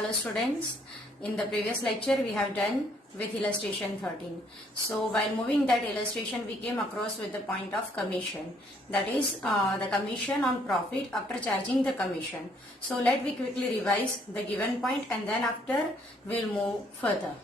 Hello students, in the previous lecture we have done with illustration 13. So while moving that illustration we came across with the point of commission, that is the commission on profit after charging the commission. So let me quickly revise the given point and then after we'll move further.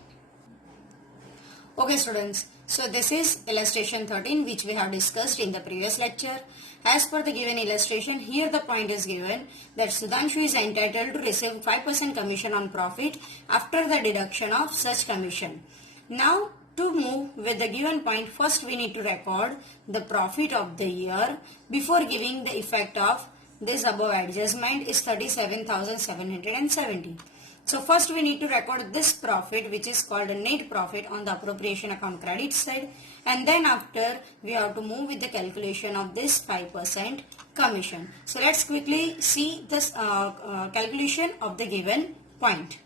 Okay students, so this is illustration 13 which we have discussed in the previous lecture. As per the given illustration, here the point is given that Sudhanshu is entitled to receive 5% commission on profit after the deduction of such commission. Now to move with the given point, first we need to record the profit of the year before giving the effect of this above adjustment is 37,770. So first we need to record this profit which is called a net profit on the appropriation account credit side, and then after we have to move with the calculation of this 5% commission. So let's quickly see this calculation of the given point.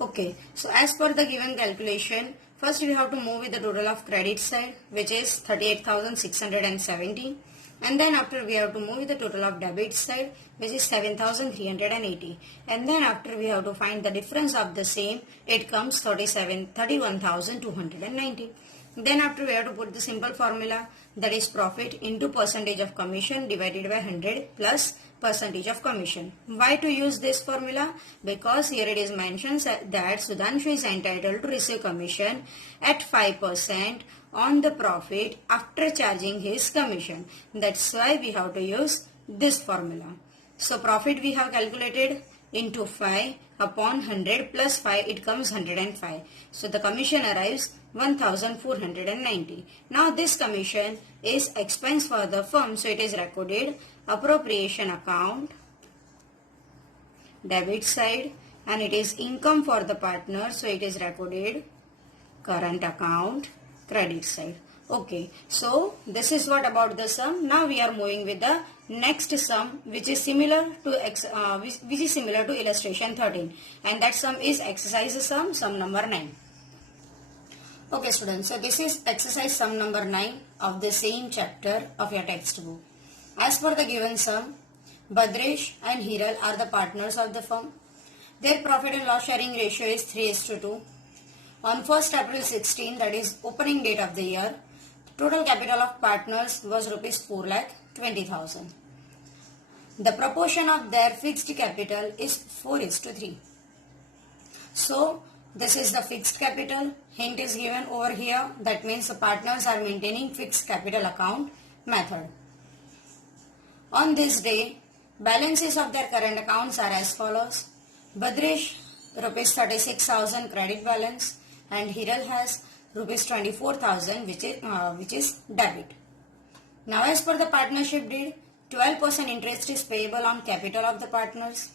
Okay, so as per the given calculation, first we have to move with the total of credit side which is 38,670. And then after we have to move with the total of debit side which is 7,380, and then after we have to find the difference of the same, it comes 31,290. Then after we have to put the simple formula, that is profit into percentage of commission divided by 100 plus percentage of commission. Why to use this formula? Because here it is mentioned that Sudhanshu is entitled to receive commission at 5% on the profit after charging his commission. That's why we have to use this formula. So profit we have calculated into 5 upon 100 plus 5, it comes 105. So the commission arrives 1,490. Now this commission is expense for the firm, so it is recorded appropriation account debit side, and it is income for the partner, so it is recorded current account credit side. Okay, so this is what about the sum. Now we are moving with the next sum which is similar to illustration 13, and that sum is exercise sum number 9. Okay students, so this is exercise sum number 9 of the same chapter of your textbook. As per the given sum, Bhadresh and Hiral are the partners of the firm. Their profit and loss sharing ratio is 3:2. On 1st April 16, that is opening date of the year, total capital of partners was rupees 4,20,000. The proportion of their fixed capital is 4:3. So this is the fixed capital. Hint is given over here. That means the partners are maintaining fixed capital account method. On this day, balances of their current accounts are as follows. Bhadresh rupees 36,000 credit balance and Hiral has rupees 24,000 which is debit. Now as per the partnership deed, 12% interest is payable on capital of the partners,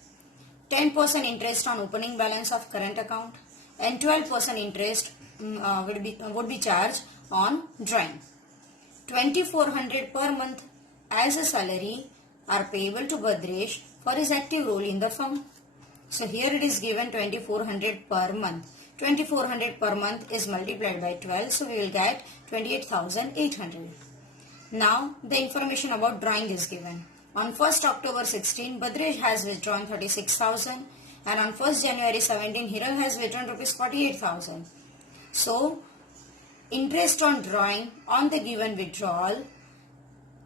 10% interest on opening balance of current account, and 12% interest would be charged on drawing. 2,400 per month as a salary are payable to Bhadresh for his active role in the firm. So here it is given 2,400 per month. 2,400 per month is multiplied by 12, so we will get 28,800. Now the information about drawing is given. On 1st October 16, Bhadresh has withdrawn 36,000, and on 1st January 17, Hiral has withdrawn rupees 48,000. So interest on drawing on the given withdrawal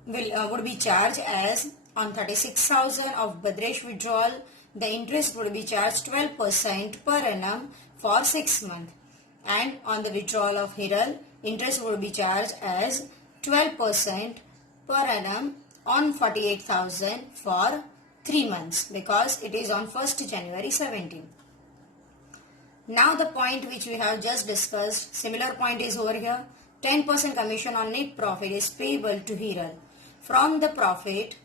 would be charged as on 36,000 of Bhadresh withdrawal, the interest would be charged 12% per annum for 6 months, and on the withdrawal of Hiral, interest would be charged as 12% per annum on 48,000 for 3 months because it is on 1st January 17. Now the point which we have just discussed, similar point is over here. 10% commission on net profit is payable to Hiral from the profit,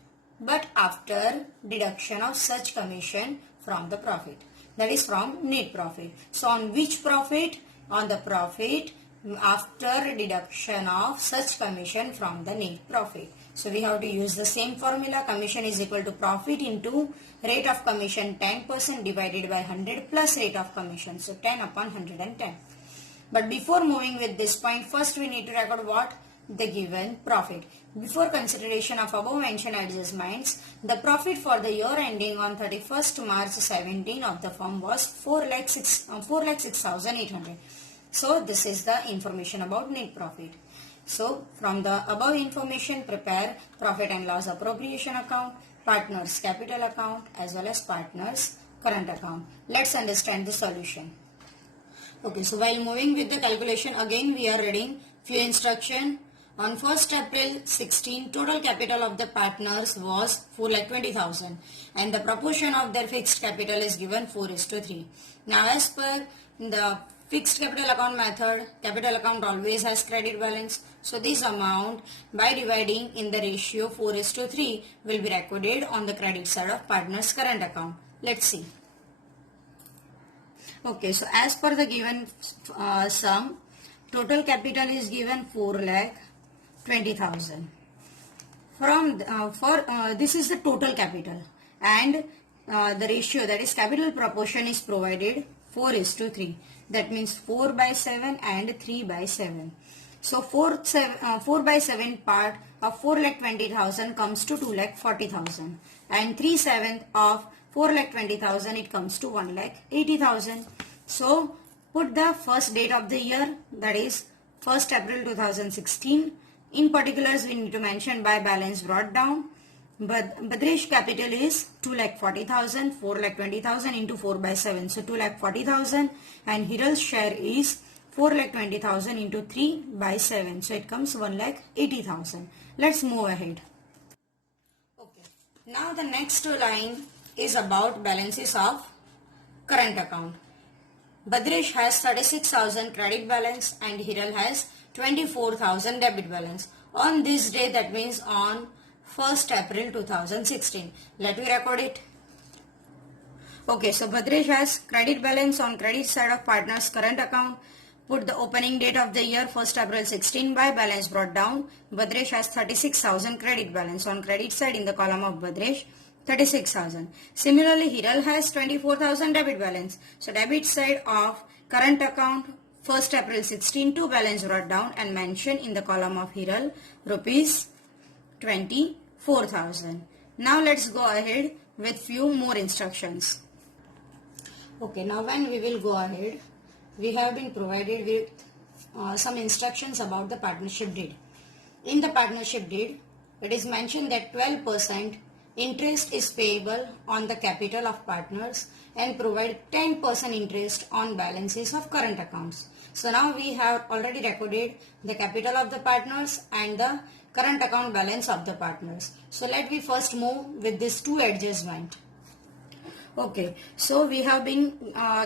but after deduction of such commission from the profit, that is from net profit. So on which profit? On the profit after deduction of such commission from the net profit. So we have to use the same formula. Commission is equal to profit into rate of commission 10% divided by 100 plus rate of commission. So 10 upon 110. But before moving with this point, first we need to record what? the given profit. Before consideration of above mentioned adjustments, the profit for the year ending on 31st March 17 of the firm was 4,06,800. So this is the information about net profit. So from the above information, prepare profit and loss appropriation account, partners capital account as well as partners current account. Let's understand the solution. Okay, so while moving with the calculation, again we are reading few instruction. On 1st April 16, total capital of the partners was 4,20,000 and the proportion of their fixed capital is given 4:3. Now as per the fixed capital account method, capital account always has credit balance. So this amount by dividing in the ratio 4:3 will be recorded on the credit side of partners current account. Let's see. Okay, so as per the given sum, total capital is given 4,20,000. From this is the total capital, and the ratio, that is capital proportion, is provided 4:3. That means 4/7 and 3/7. So 4/7 part of 4,20,000 comes to 2,40,000, and 3/7 of 4,20,000 it comes to 1,80,000. So put the first date of the year, that is 1st April 2016. In particulars we need to mention by balance brought down. But Bhadresh capital is 2,40,000, 4,20,000 into 4/7, so 2,40,000, and Hiral's share is 4,20,000 into 3/7, so it comes 1,80,000. Let's move ahead. Okay, now the next line is about balances of current account. Bhadresh has 36,000 credit balance and Hiral has 24,000 debit balance. On this day, that means on 1st April 2016. Let me record it. Okay, so Bhadresh has credit balance on credit side of partners current account. Put the opening date of the year 1st April 16 by balance brought down. Bhadresh has 36,000 credit balance on credit side in the column of Bhadresh. 36,000. Similarly, Hiral has 24,000 debit balance. So debit side of current account 1st April 16 to balance brought down and mentioned in the column of Hiral rupees 24,000. Now let's go ahead with few more instructions. Okay, now when we will go ahead, we have been provided with some instructions about the partnership deed. In the partnership deed, it is mentioned that 12% interest is payable on the capital of partners and provide 10% interest on balances of current accounts. So now we have already recorded the capital of the partners and the current account balance of the partners. So let me first move with these two adjustments. Okay, so we have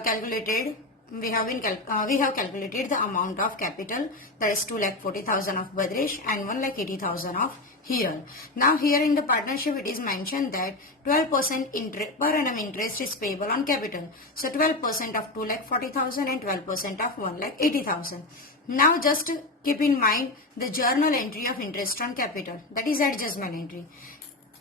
calculated the amount of capital, that is 2,40,000 of Bhadresh and 1,80,000 of Hiral. Now here in the partnership it is mentioned that 12% per annum interest is payable on capital. So 12% of 2,40,000 and 12% of 1,80,000. Now just keep in mind the journal entry of interest on capital, that is adjustment entry.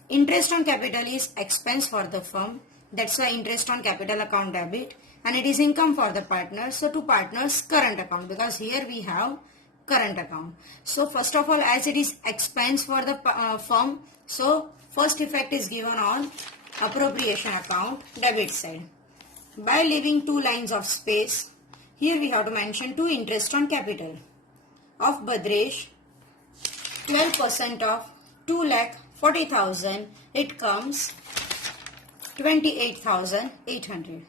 Interest on capital is expense for the firm. That's why interest on capital account debit, and it is income for the partners. So to partners current account, because here we have current account. So first of all, as it is expense for the firm, so first effect is given on appropriation account debit side. By leaving two lines of space, here we have to mention two interest on capital of Bhadresh, 12% of 2,40,000, it comes 28,800,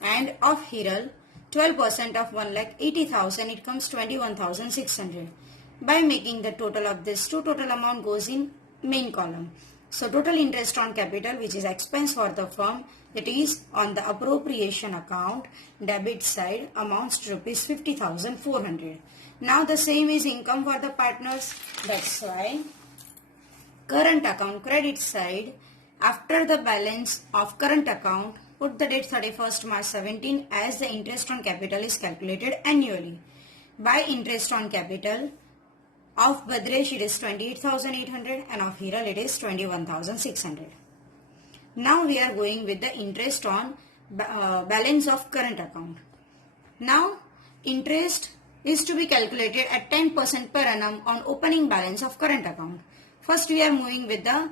and of Hiral 12% of 1,80,000, it comes 21,600. By making the total of this two, total amount goes in main column. So total interest on capital, which is expense for the firm, it is on the appropriation account debit side, amounts to rupees 50,400. Now the same is income for the partners. That's why current account credit side, after the balance of current account, put the date 31st March 17 as the interest on capital is calculated annually. By interest on capital of Bhadresh it is 28,800 and of Hiral it is 21,600. Now we are going with the interest on balance of current account. Now interest is to be calculated at 10% per annum on opening balance of current account. First we are moving with the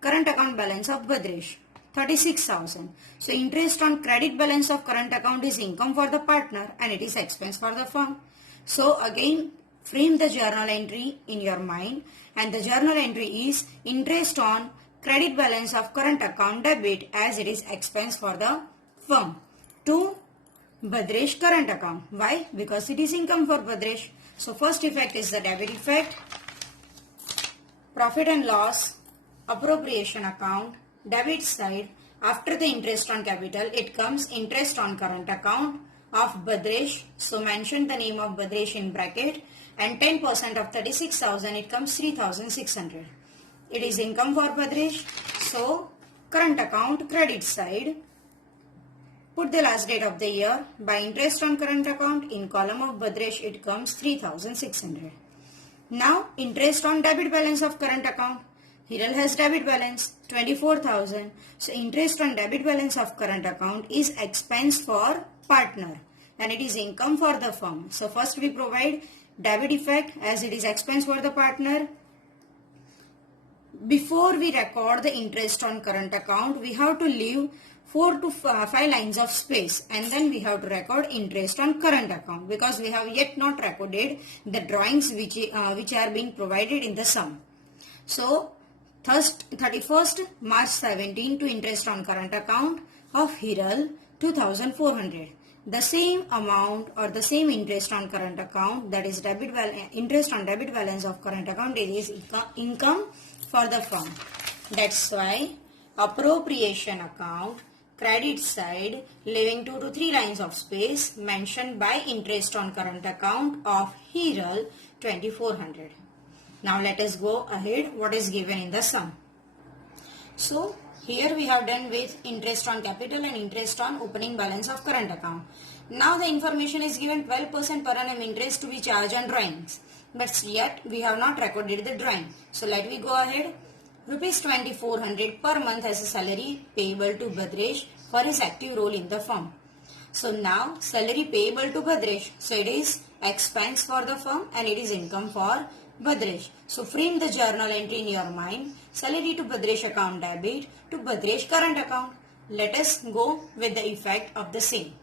current account balance of Bhadresh, 36,000. So interest on credit balance of current account is income for the partner and it is expense for the firm. So again frame the journal entry in your mind, and the journal entry is interest on credit balance of current account debit as it is expense for the firm to Bhadresh current account. Why? Because it is income for Bhadresh. So first effect is the debit effect. Profit and loss, appropriation account, debit side. After the interest on capital, it comes interest on current account of Bhadresh. So mention the name of Bhadresh in bracket, and 10% of 36,000, it comes 3,600. It is income for Bhadresh. So current account credit side. Put the last date of the year. By interest on current account, in column of Bhadresh it comes 3,600. Now interest on debit balance of current account. Hiral has debit balance 24,000. So interest on debit balance of current account is expense for partner and it is income for the firm. So first we provide debit effect as it is expense for the partner. Before we record the interest on current account, we have to leave 4 to 5 lines of space, and then we have to record interest on current account because we have yet not recorded the drawings which are being provided in the sum. So 31st March 17 to interest on current account of Hiral 2,400. The same amount or the same interest on current account, that is interest on debit balance of current account, it is income for the firm. That's why appropriation account credit side, leaving 2 to 3 lines of space, mentioned by interest on current account of Hiral 2,400. Now let us go ahead what is given in the sum. So here we have done with interest on capital and interest on opening balance of current account. Now the information is given 12% per annum interest to be charged on drawings. But yet we have not recorded the drawing. So let me go ahead. Rupees 2,400 per month as a salary payable to Bhadresh for his active role in the firm. So now salary payable to Bhadresh. So it is expense for the firm and it is income for Bhadresh. So frame the journal entry in your mind. Salary to Bhadresh account debit to Bhadresh current account. Let us go with the effect of the same.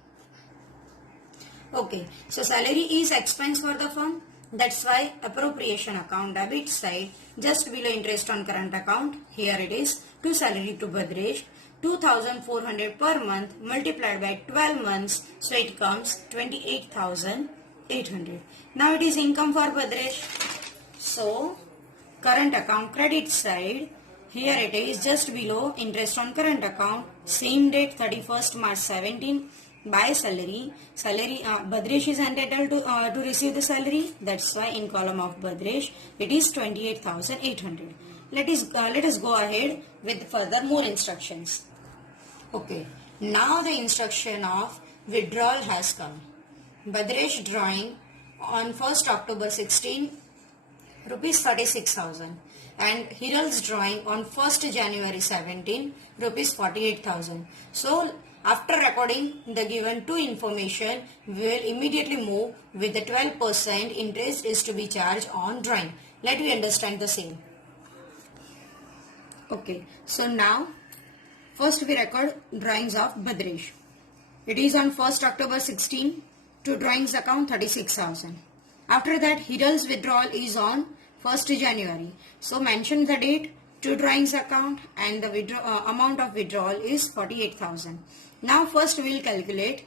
Okay, so salary is expense for the firm. That's why appropriation account debit side just below interest on current account. Here it is to salary to Bhadresh 2,400 per month multiplied by 12 months. So it comes 28,800. Now it is income for Bhadresh. So current account credit side, here it is just below interest on current account, same date 31st March 17 by salary. Bhadresh is entitled to receive the salary. That's why in column of Bhadresh it is 28,800. Let us go ahead with further more instructions. Okay, now the instruction of withdrawal has come. Bhadresh drawing on 1st October 16 rupees 36,000 and Hiral's drawing on 1st January 17 rupees 48,000. So after recording the given two information, we will immediately move with the 12% interest is to be charged on drawing. Let me understand the same. Okay, so now first we record drawings of Bhadresh. It is on 1st October 16 to drawings account 36,000. After that Hiral's withdrawal is on 1st January. So mention the date to drawings account and the amount of withdrawal is 48,000. Now first we will calculate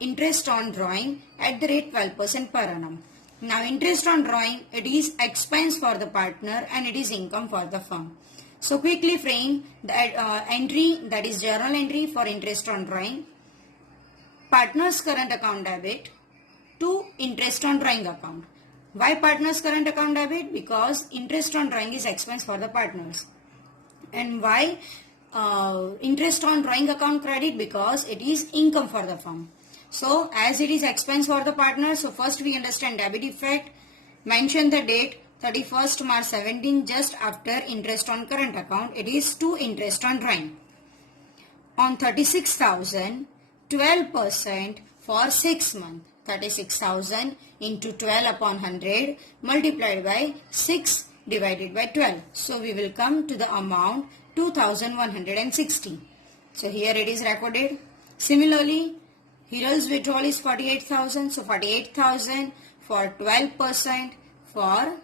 interest on drawing at the rate 12% per annum. Now interest on drawing, it is expense for the partner and it is income for the firm. So quickly frame the entry, that is journal entry for interest on drawing. Partner's current account debit to interest on drawing account. Why partner's current account debit? Because interest on drawing is expense for the partners. And why interest on drawing account credit? Because it is income for the firm. So as it is expense for the partner, so first we understand debit effect. Mention the date 31st March 17 just after interest on current account. It is to interest on drawing. On 36,000, 12% for 6 months. 36,000 into 12 upon 100 multiplied by 6 divided by 12. So we will come to the amount 2,160. So here it is recorded. Similarly, Hiral's withdrawal is 48,000. So 48,000 for 12% for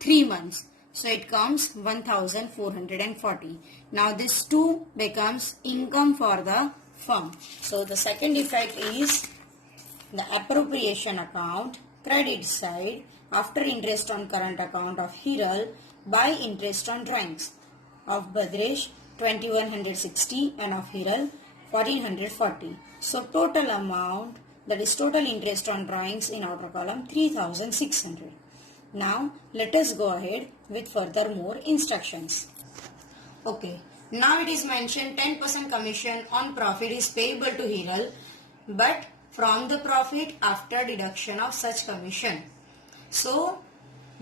3 months. So it comes 1,440. Now this 2 becomes income for the firm. So the second effect is the appropriation account credit side after interest on current account of Hiral by interest on drawings of Bhadresh 2,160 and of Hiral 1,440. So total amount, that is total interest on drawings in outer column 3,600. Now let us go ahead with further more instructions. Okay, now it is mentioned 10% commission on profit is payable to Hiral, but from the profit after deduction of such commission. So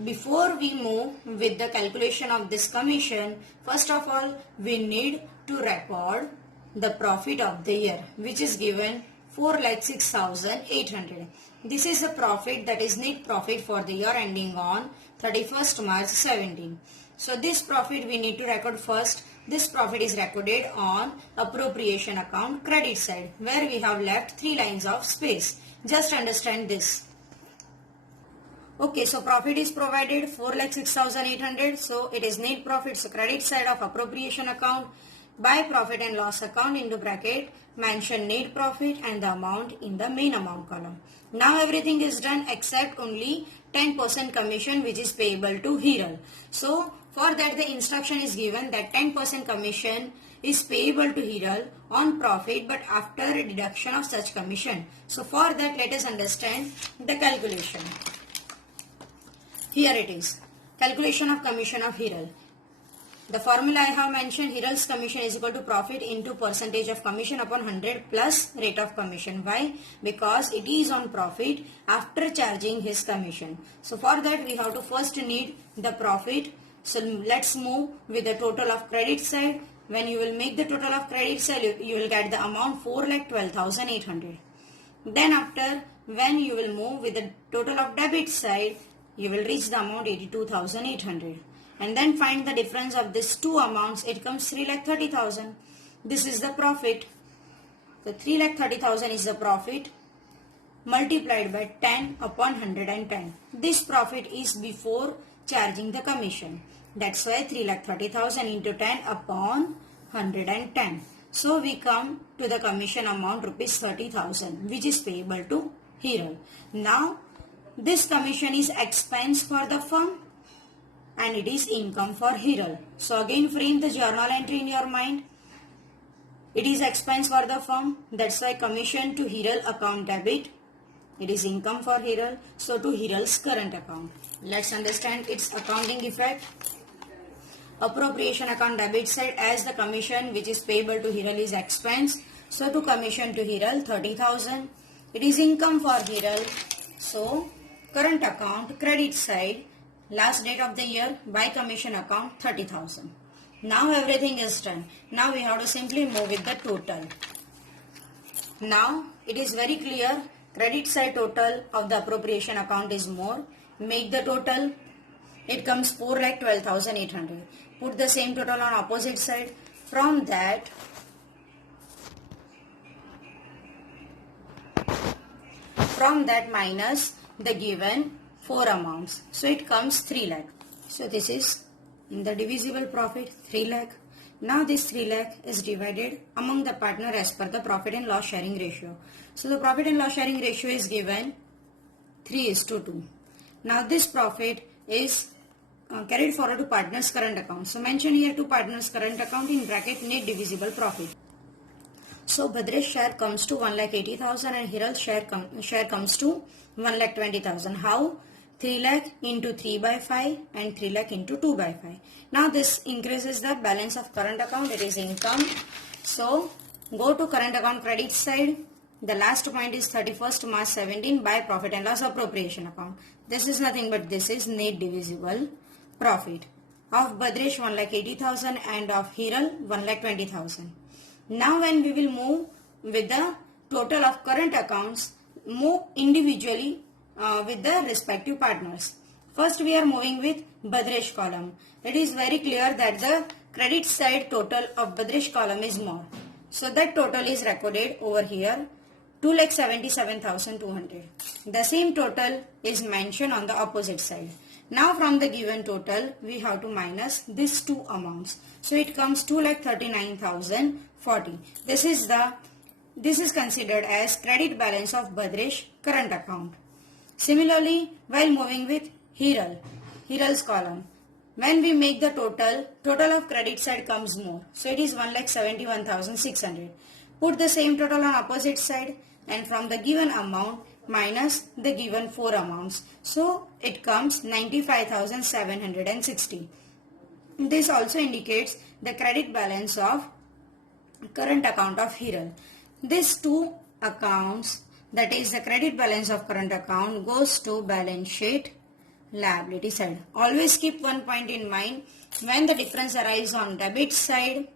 before we move with the calculation of this commission, first of all we need to record the profit of the year, which is given 4,06,800. This is the profit, that is net profit for the year ending on 31st March 17. So this profit we need to record first. This profit is recorded on appropriation account credit side, where we have left 3 lines of space. Just understand this. Okay, so profit is provided 4,06,800. So it is net profit. So credit side of appropriation account by profit and loss account into bracket mention net profit and the amount in the main amount column. Now everything is done except only 10% commission which is payable to Hiral. So for that the instruction is given that 10% commission is payable to Hiral on profit but after deduction of such commission. So for that let us understand the calculation. Here it is. Calculation of commission of Hiral. The formula I have mentioned, Hiral's commission is equal to profit into percentage of commission upon 100 plus rate of commission. Why? Because it is on profit after charging his commission. So for that we have to first need the profit. So let's move with the total of credit side. When you will make the total of credit side, you will get the amount 4,12,800. Then after, when you will move with the total of debit side, you will reach the amount 82,800. And then find the difference of these two amounts. It comes 3,30,000. This is the profit. So 3,30,000 is the profit multiplied by 10 upon 110. This profit is before charging the commission. That's why 3,30,000 into 10 upon 110. So we come to the commission amount rupees 30,000 which is payable to Hiral. Now this commission is expense for the firm and it is income for Hiral. So again frame the journal entry in your mind. It is expense for the firm. That's why commission to Hiral account debit. It is income for Hiral. So to Hiral's current account. Let's understand its accounting effect. Appropriation account debit side, as the commission which is payable to Hiral is expense. So to commission to Hiral 30,000. It is income for Hiral. So current account credit side, last date of the year by commission account 30,000. Now everything is done. Now we have to simply move with the total. Now it is very clear, credit side total of the appropriation account is more. Make the total. It comes 4,12,800. Put the same total on opposite side. From that minus the given 4 amounts. So it comes 3 lakh. So this is in the divisible profit 3 lakh. Now this 3 lakh is divided among the partner as per the profit and loss sharing ratio. So the profit and loss sharing ratio is given 3:2. Now this profit is carried forward to partner's current account. So mention here to partner's current account in bracket net divisible profit. So Bhadresh share comes to 1,80,000 and Hiral's share comes to 1,20,000. How? 3 lakh into 3 by 5 and 3 lakh into 2 by 5. Now this increases the balance of current account. It is income. So go to current account credit side. The last point is 31st March 17 by profit and loss appropriation account. This is nothing but this is net divisible profit. Of Bhadresh 1,80,000 and of Hiral 1,20,000. Now when we will move with the total of current accounts, move individually with the respective partners. First we are moving with Bhadresh column. It is very clear that the credit side total of Bhadresh column is more. So that total is recorded over here, 2,77,200. The same total is mentioned on the opposite side. Now from the given total, we have to minus these two amounts. So it comes 2,39,040. This is considered as credit balance of Bhadresh current account. Similarly, while moving with Hiral's column, when we make the total of credit side comes more. So it is 1,71,600. Put the same total on opposite side and from the given amount minus the given four amounts. So it comes 95,760. This also indicates the credit balance of current account of Hiral. These two accounts, that is the credit balance of current account, goes to balance sheet liability side. Always keep one point in mind. When the difference arises on debit side,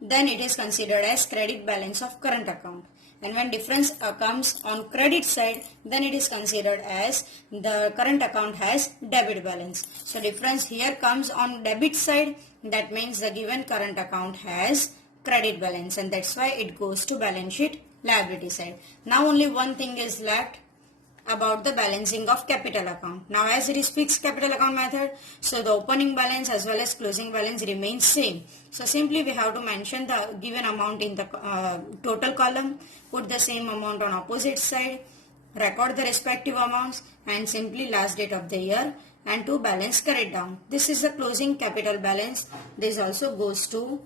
then it is considered as credit balance of current account. And when difference comes on credit side, then it is considered as the current account has debit balance. So difference here comes on debit side. That means the given current account has credit balance, and that's why it goes to balance sheet liability side. Now only one thing is left about the balancing of capital account. Now as it is fixed capital account method, so the opening balance as well as closing balance remains same. So simply we have to mention the given amount in the total column, put the same amount on opposite side, record the respective amounts, and simply last date of the year, and to balance carried down. This is the closing capital balance. This also goes to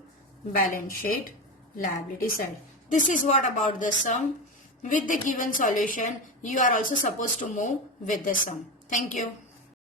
balance sheet liability side. This is what about the sum. With the given solution, you are also supposed to move with the sum. Thank you.